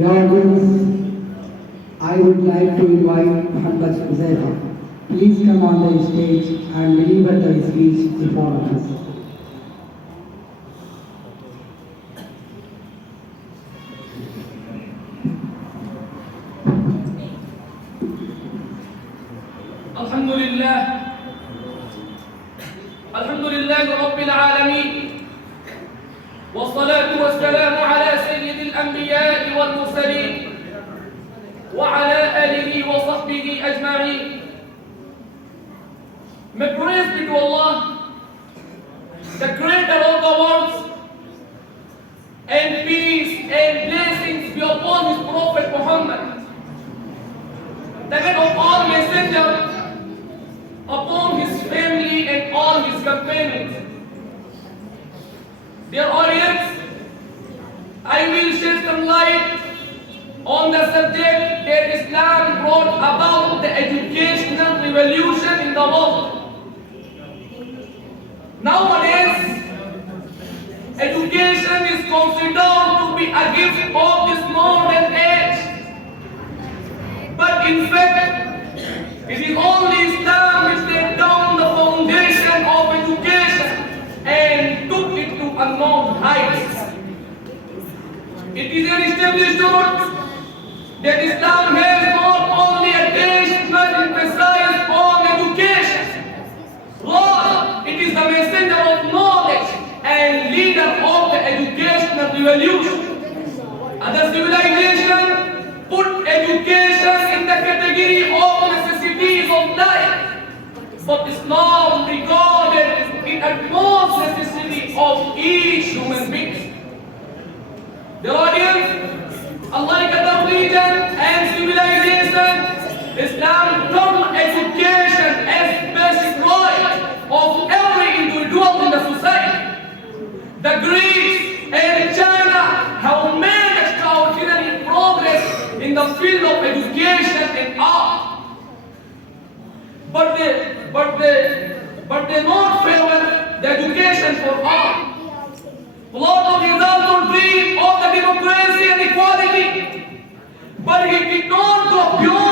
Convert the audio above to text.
Your Honors, I would like to invite Muhammad Huzaifa. Please come on the stage and deliver the speech before us. الحمد لله رب العالمين والصلاة والسلام على سيد الأنبياء والمرسلين وعلى آله وصحبه أجمعين. May praise be to Allah, the creator of the worlds, and peace and blessings be upon his Prophet Muhammad, the head of all messengers, upon his family and all his companions. Dear audience, I will shed some light on the subject that Islam brought about the educational revolution in the world. Nowadays, education is considered to be a gift of this modern age. But in fact, it is only Islam which laid down the foundation of education and took it to unknown heights. It is an established truth that Islam has not only attached much emphasis on education, rather it is the messenger of knowledge and leader of the educational revolution. Other civilizations put education in the category of necessities of life, but Islam regarded it as most necessity of each human being. The audience, unlike other religions and civilizations, Islam termed education as basic right of every individual in the society. The Greeks and China have made extraordinary progress in the field of education and art, but they not favor the education for all. Plato is also dream of the democracy and equality, but he did not go beyond